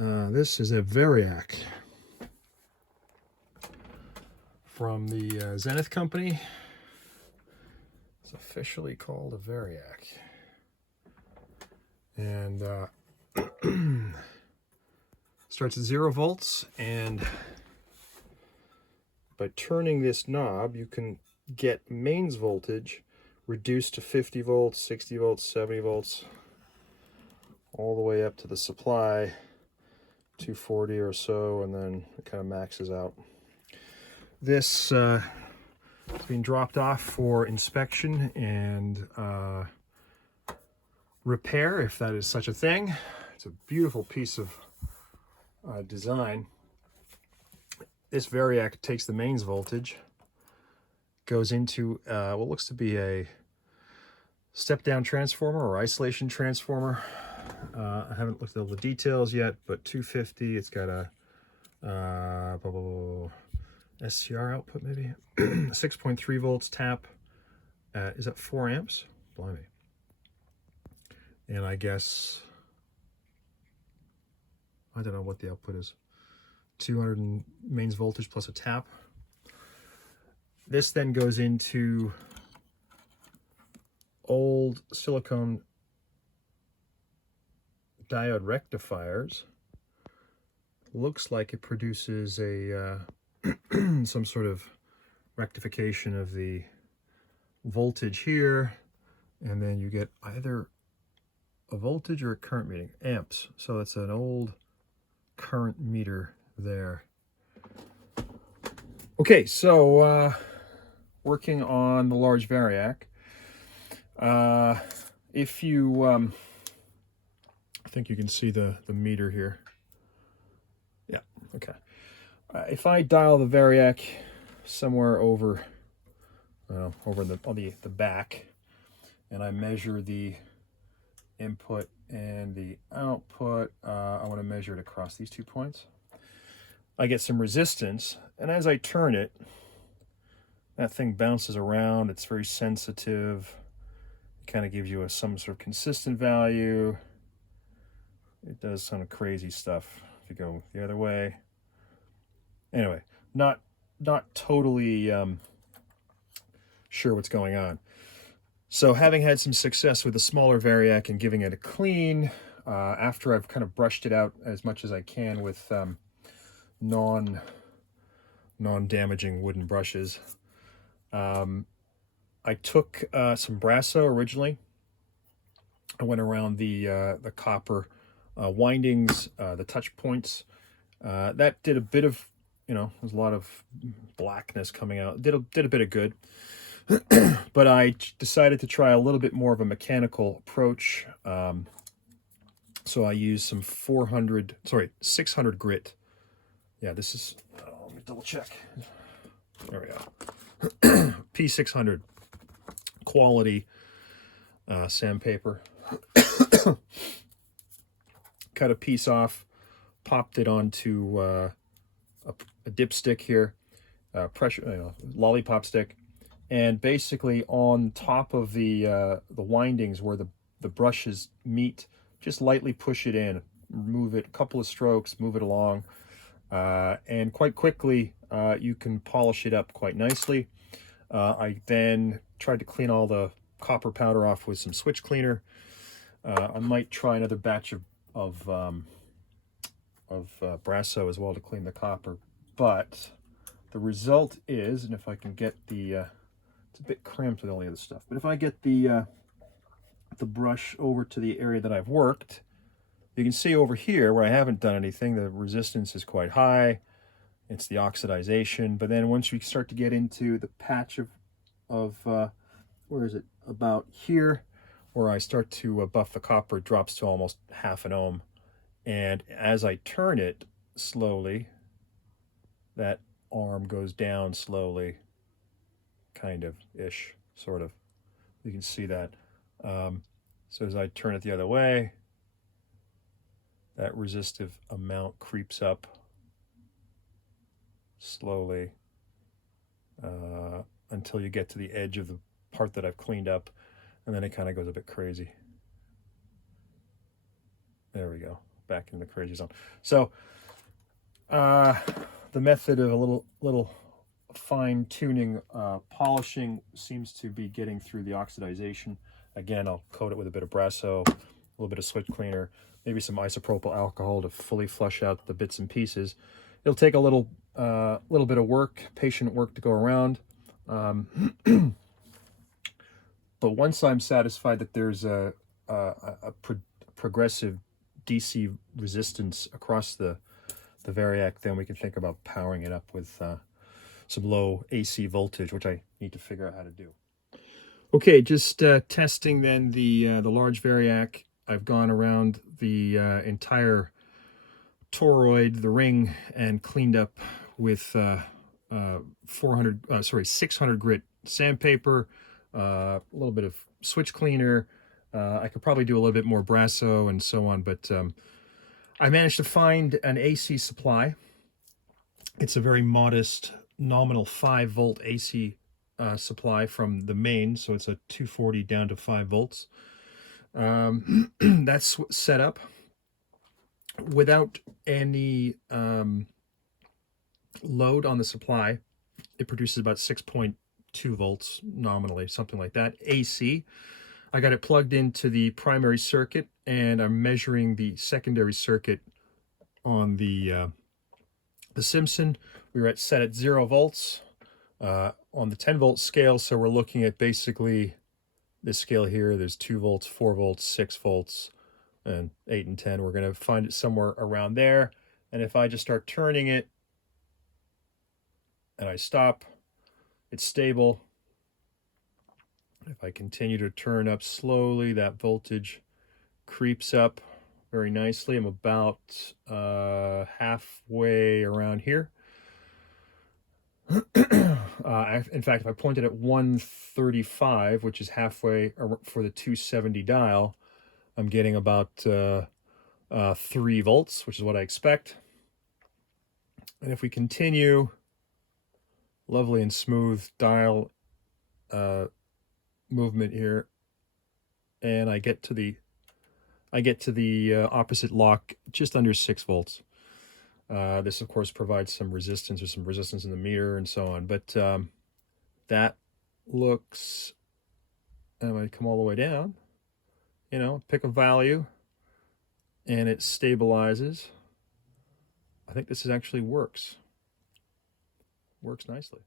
This is a variac from the Zenith company. It's officially called a variac. And starts at 0 volts, and by turning this knob you can get mains voltage reduced to 50 volts, 60 volts, 70 volts, all the way up to the supply 240 or so, and then it kind of maxes out. This is being dropped off for inspection and repair, if that is such a thing. It's a beautiful piece of design. This variac takes the mains voltage, goes into what looks to be a step-down transformer or isolation transformer. I haven't looked at all the details yet, but 250, it's got a SCR output maybe, 6.3 volts tap, is that 4 amps? Blimey. And I guess, I don't know what the output is, 200 mains voltage plus a tap. This then goes into old silicone diode rectifiers. Looks like it produces a some sort of rectification of the voltage here, and then you get either a voltage or a current meter, amps. So that's an old current meter there. Okay, so working on the large variac. If you I think you can see the meter here. Yeah, okay. If I dial the variac somewhere over the back, and I measure the input and the output, I want to measure it across these 2 points. I get some resistance, and as I turn it, that thing bounces around. It's very sensitive. It kind of gives you some sort of consistent value. It does some crazy stuff if you go the other way. Anyway, not totally sure what's going on. So having had some success with the smaller variac and giving it a clean, after I've kind of brushed it out as much as I can with non-damaging wooden brushes, I took some Brasso originally. I went around the copper windings, the touch points. That did a bit of, there's a lot of blackness coming out. Did a bit of good. But I decided to try a little bit more of a mechanical approach. So I used some 600 grit. Yeah, this is, let me double check. There we go. P600 quality sandpaper. Cut a piece off, popped it onto a dipstick here, pressure, lollipop stick, and basically on top of the windings where the brushes meet, just lightly push it in, move it a couple of strokes, move it along, and quite quickly you can polish it up quite nicely. I then tried to clean all the copper powder off with some switch cleaner. I might try another batch of Brasso as well to clean the copper, but the result is, and if I can get the it's a bit cramped with all the other stuff, but if I get the brush over to the area that I've worked, you can see over here where I haven't done anything, the resistance is quite high. It's the oxidization. But then once we start to get into the patch of where is it, about here, where I start to buff the copper, it drops to almost half an ohm. And as I turn it slowly, that arm goes down slowly, kind of ish, sort of. You can see that. So as I turn it the other way, that resistive amount creeps up slowly until you get to the edge of the part that I've cleaned up, and then it kind of goes a bit crazy. There we go. back in the crazy zone. So the method of a little fine tuning, polishing seems to be getting through the oxidization. Again, I'll coat it with a bit of Brasso, a little bit of switch cleaner, maybe some isopropyl alcohol to fully flush out the bits and pieces. It'll take a little bit of work, patient work to go around. But once I'm satisfied that there's a progressive DC resistance across the variac, then we can think about powering it up with some low AC voltage, which I need to figure out how to do. Okay, just testing then the large variac. I've gone around the entire toroid, the ring, and cleaned up with 600 grit sandpaper, a little bit of switch cleaner. I could probably do a little bit more Brasso and so on, but I managed to find an AC supply. It's a very modest, nominal 5-volt AC supply from the main, so it's a 240 down to 5 volts. That's set up without any load on the supply. It produces about 6.2 volts nominally, something like that, AC. I got it plugged into the primary circuit, and I'm measuring the secondary circuit on the Simpson. We were set at 0 volts on the 10-volt scale, so we're looking at basically this scale here. There's 2 volts, 4 volts, 6 volts, and 8 and 10. We're going to find it somewhere around there. And if I just start turning it and I stop, it's stable. If I continue to turn up slowly, that voltage creeps up very nicely. I'm about halfway around here. In fact, if I point it at 135, which is halfway for the 270 dial, I'm getting about 3 volts, which is what I expect. And if we continue, lovely and smooth dial movement here, and I get to the opposite lock just under 6 volts. This of course provides some resistance, or some resistance in the meter and so on, but that looks, and I come all the way down, you know, pick a value and it stabilizes. I think this actually works nicely.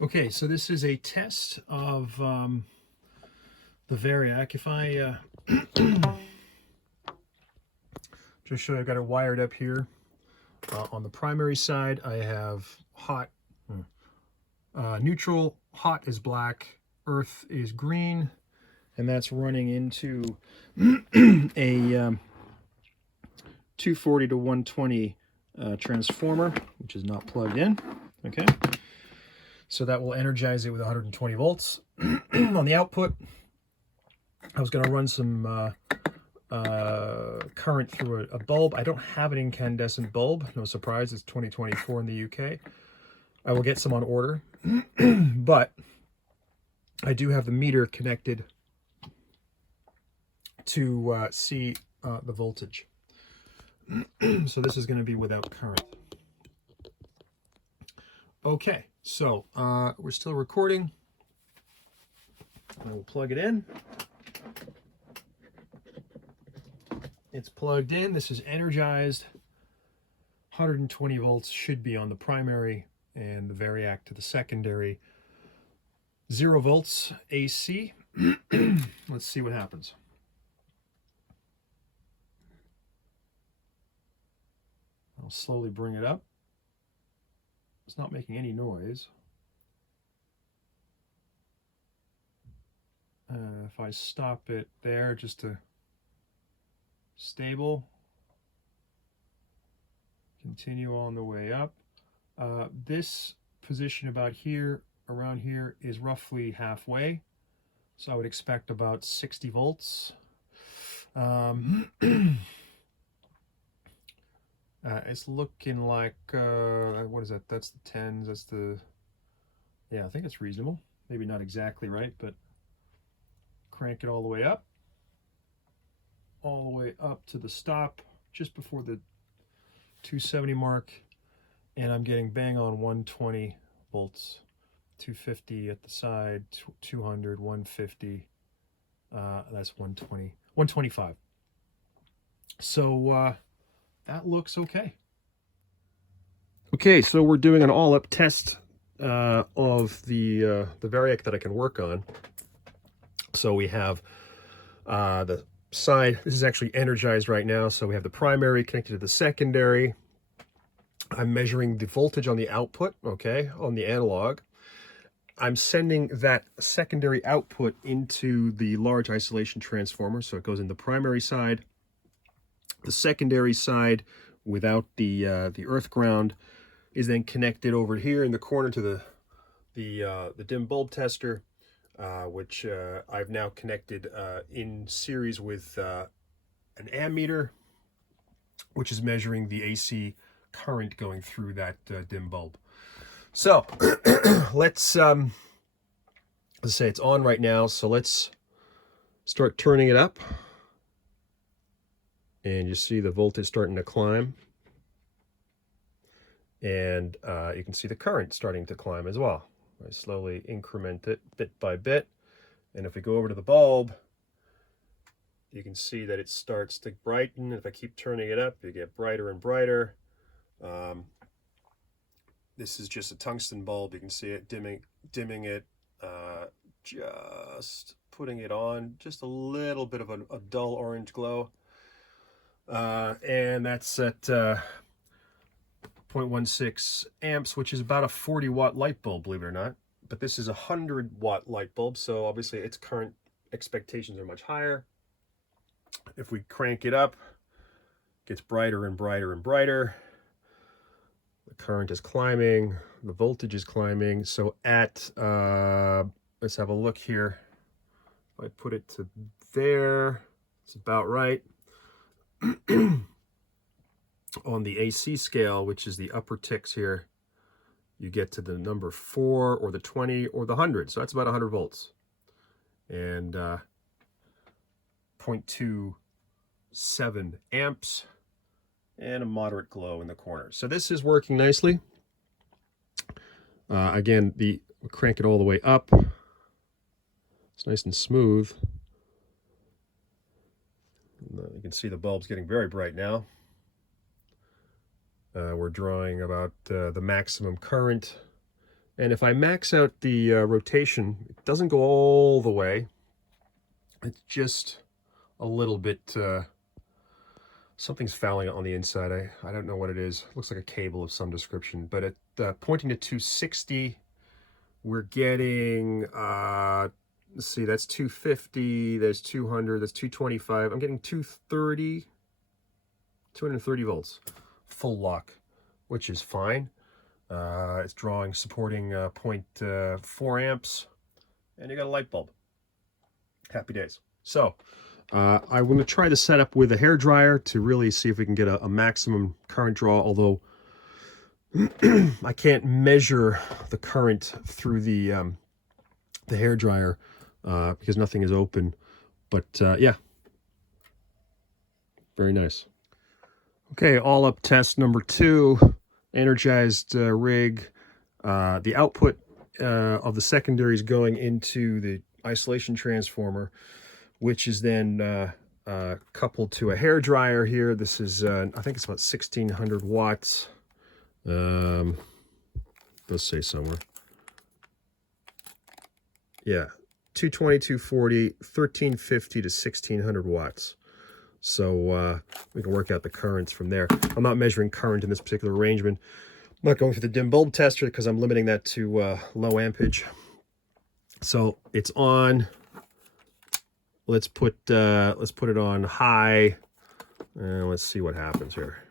Okay, so this is a test of the variac. If I just show you, I've got it wired up here. On the primary side, I have hot, neutral, hot is black, earth is green, and that's running into a 240 to 120 transformer, which is not plugged in. Okay, so that will energize it with 120 volts. On the output, I was going to run some current through a bulb. I don't have an incandescent bulb. No surprise, it's 2024 in the UK. I will get some on order, but I do have the meter connected to see the voltage. So this is going to be without current. Okay, so we're still recording. I will plug it in. It's plugged in. This is energized. 120 volts should be on the primary, and the variac to the secondary. 0 volts AC. Let's see what happens. I'll slowly bring it up. It's not making any noise. If I stop it there just to stable, continue on the way up. This position about here, around here, is roughly halfway, so I would expect about 60 volts. It's looking like, what is that? That's the 10s, that's the, yeah, I think it's reasonable. Maybe not exactly right, but crank it all the way up. all the way up to the stop, just before the 270 mark, and I'm getting bang on 120 volts, 250 at the side, 200, 150, that's 120, 125. So that looks okay. Okay, so we're doing an all-up test of the variac that I can work on. So we have the side, this is actually energized right now, so we have the primary connected to the secondary. I'm measuring the voltage on the output, okay, on the analog. I'm sending that secondary output into the large isolation transformer, so it goes in the primary side. The secondary side, without the earth ground, is then connected over here in the corner to the dim bulb tester, which I've now connected in series with an ammeter, which is measuring the AC current going through that dim bulb. So let's say it's on right now, so let's start turning it up. And you see the voltage starting to climb. And you can see the current starting to climb as well. I slowly increment it bit by bit. And if we go over to the bulb, you can see that it starts to brighten. If I keep turning it up, you get brighter and brighter. This is just a tungsten bulb. You can see it dimming it, just putting it on, just a little bit of a dull orange glow. And that's at 0.16 amps, which is about a 40-watt light bulb, believe it or not. But this is a 100-watt light bulb, so obviously its current expectations are much higher. If we crank it up, it gets brighter and brighter and brighter. The current is climbing, the voltage is climbing. So at, let's have a look here. If I put it to there, it's about right. On the AC scale, which is the upper ticks here, you get to the number 4 or the 20 or the 100. So that's about 100 volts. And 0.27 amps and a moderate glow in the corner. So this is working nicely. Again, crank it all the way up. It's nice and smooth. You can see the bulb's getting very bright now. We're drawing about the maximum current. And if I max out the rotation, it doesn't go all the way. It's just a little bit, something's fouling on the inside. I don't know what it is. It looks like a cable of some description. But at pointing to 260, we're getting, let's see, that's 250, there's 200, that's 225. I'm getting 230 volts. Full lock, which is fine. It's supporting 0.4 amps, and you got a light bulb. Happy days. So I'm going to try the setup with a hairdryer to really see if we can get a maximum current draw, although I can't measure the current through the hairdryer because nothing is open. But yeah, very nice. Okay, all up test number 2, energized rig. The output of the secondary is going into the isolation transformer, which is then coupled to a hairdryer here. This is, I think it's about 1600 watts. Let's say somewhere. Yeah, 220, 240, 1350 to 1600 watts. So we can work out the currents from there. I'm not measuring current in this particular arrangement. I'm not going through the dim bulb tester because I'm limiting that to low ampage. So it's on. Let's put it on high, and let's see what happens here.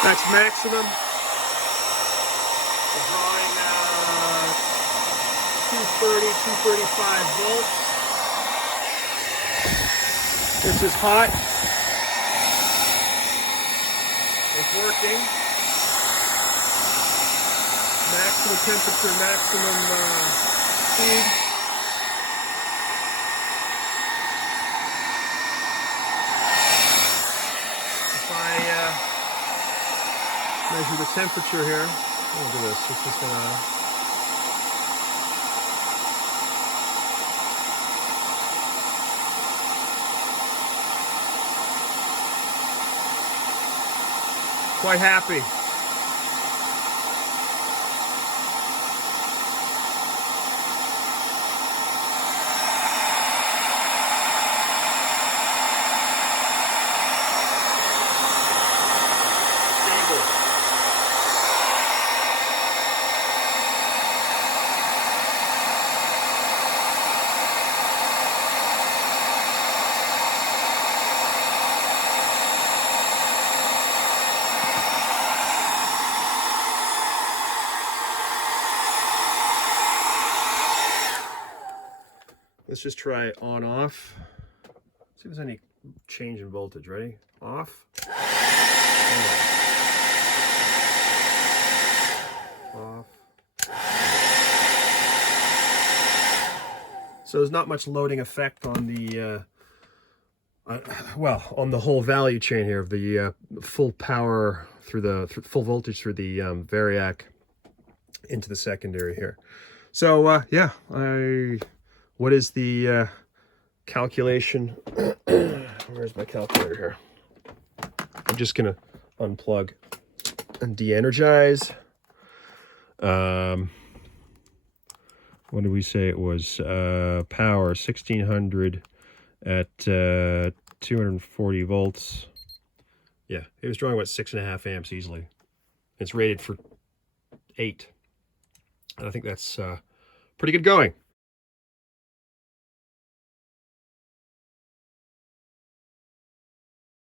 That's maximum. 230, 235 volts. This is hot. It's working. Maximum temperature, maximum speed. If I measure the temperature here, look at this. It's just gonna. Quite happy. Let's just try on off. See if there's any change in voltage. Ready? Off. Off. So there's not much loading effect on the well, on the whole value chain here of the full power through the full voltage through the variac into the secondary here. So yeah, what is the calculation? Where's my calculator here? I'm just gonna unplug and de-energize. What did we say it was? Power 1600 at 240 volts. Yeah, it was drawing about 6.5 amps easily. It's rated for 8. And I think that's pretty good going.